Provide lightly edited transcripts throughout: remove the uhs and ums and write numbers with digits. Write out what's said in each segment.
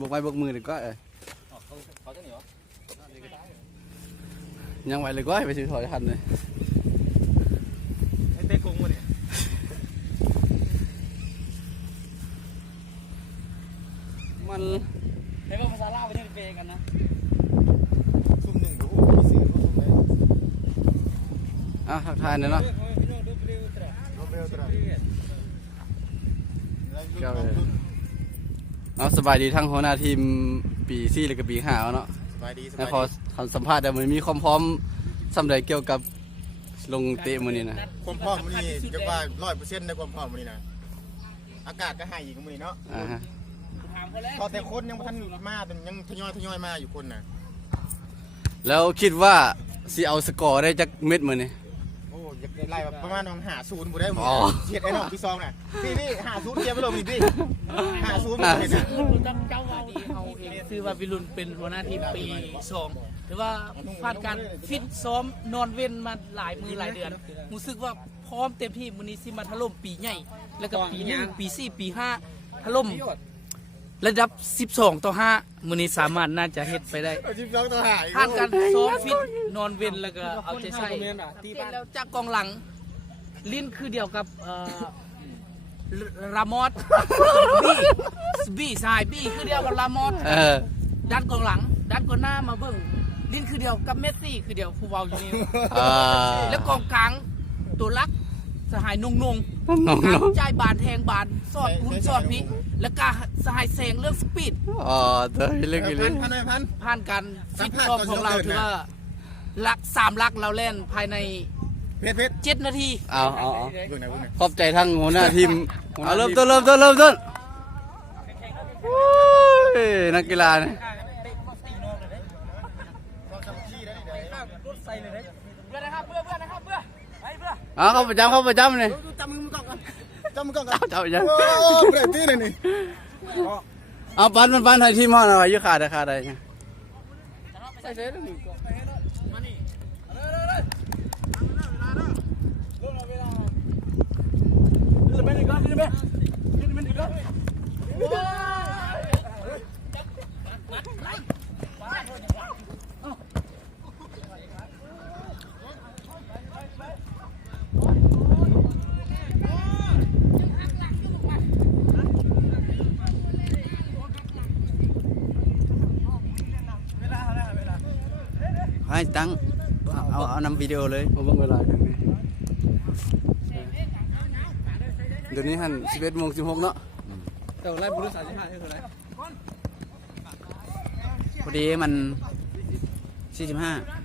บกไม้บกมือเลยก็ยังไหวเลยก็ไปชิมถอยทันเลยเต้คงมาเนี่ยมันเห็นว่าภาษาลาวไปเล่นเปกันนะซุ่มหนึ่งดูมีสื่อซุ่มไหนทักทายหน่อยเนาะเอาสบายดีทั้งหัวหน้าทีมปีซี่และก็ปีห้าเนาะสบายดีแล้วพอสัมภาษณ์แต่มันมีความพร้อมสำหรับเกี่ยวกับลงเตะมือนี่นะความพร้อมมือนี่จะว่า100%ในความพร้อมมือนี่นะอากาศก็ให้อีกมือนี่เนาะพอแต่คนยังท่านมาเป็นยังทยอยมาอยู่คนน่ะแล้วคิดว่าสิเอาสกอร์ได้จากเม็ดมือนี่โอ้ยไล่ประมาณ50บ่ได้หมดเฮ็ดไอ้น้องพี่ซองน่ะพี่50เทียบไปลงพี่50บ่ได้น่ะเจ้าเอาดีเอาเองคือว่าวิรุณเป็นหัวหน้าทีมปี2ถือว่าผ่านการฟิตซ้อมนอนเว้นมาหลายมือหลายเดือนรู้สึกว่าพร้อมเต็มที่มื้อนี้สิมาถล่มปีใหญ่แล้วก็ปี1ปี4ปี5ถล่มระดับ12-5มื้อนี้สามารถน่าจะเฮ็ดไปได้12-5ผ่านการซ้อมฟิตนอนเว้นแล้วก็เอาใจใส่แล้วจากกองหลังลิ้นคือเดียวกับรามอสบี้สายบี้คือเดียวกับรามอสด้านกองหลังด้านกองหน้ามาเบิ่งลิ้นคือเดียวกับเมสซี่คือเดียวผู้เว้าอยู่นี่แล้วกองกลางตัวลักสหายนงจ่ายบานแทงบานสอดหุ่นสอดพิแล้วก็สหายแซงเรื่องสปีดตัวเรื่องกี่เรื่องผ่านการฟิตซ้อมของเราถือว่าลัก3ลักเราเล่นภายใน7 นาทีเอาขอบใจทั้งหัวหน้าทีมเอาเริ่มต้นนักกีฬาเนี่ยเข้าประจำเลยจับมือก่อนจับมือก่อนจับยังเบรตี้เลยนี่เอาปันให้ทีมห้องหน่อยยืดขาได้เนี่ยใส่เสื้อหนึ่งมานี่ขึ้นไปให้ตั้งเอานำวิดีโอเลยผมเบิ่งเวลาอย่างนี้เดี๋ยวนี้หัน11:16เนาะแต่ไล่บุรุษ35เท่าไหร่พอดีมัน45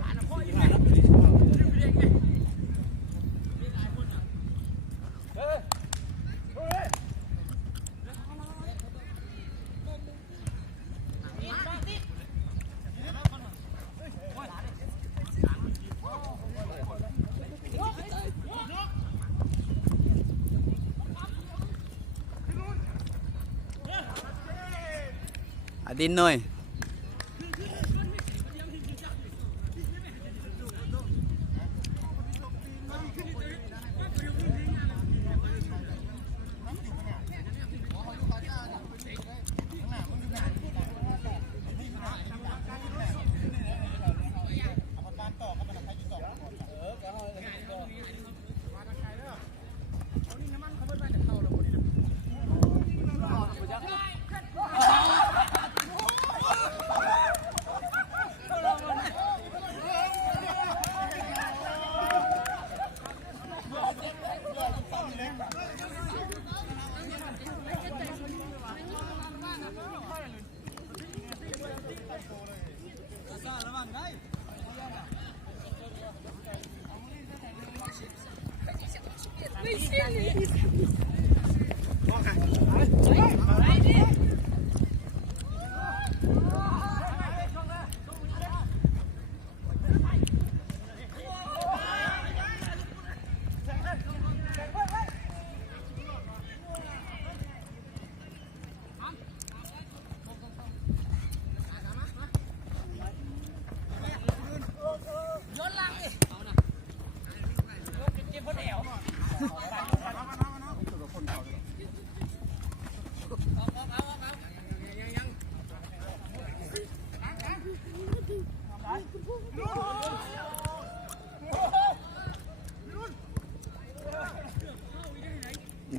ดินหน่อย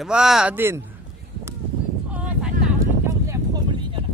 ดี๋ยวว่าอดิน สายตาเจ้าแหลมคมมันดีจังนะ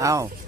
เอา เ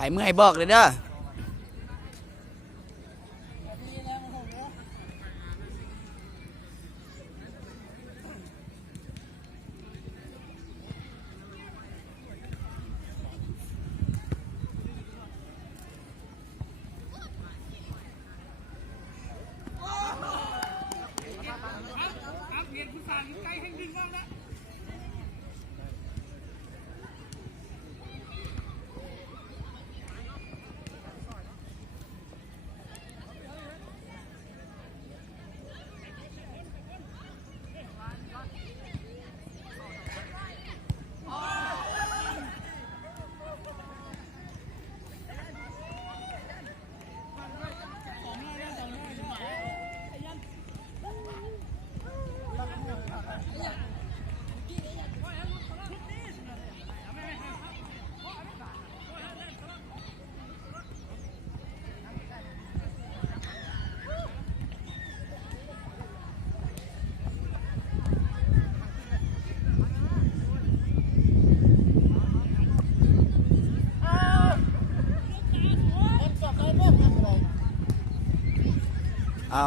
ให้เมื่อให้บอกเลยเด้อเอา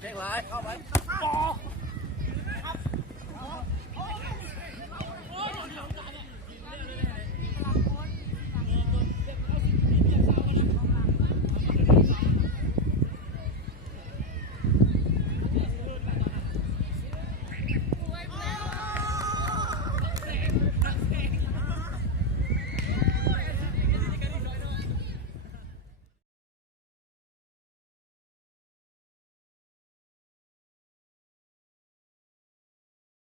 เด็กหลายเข้าไป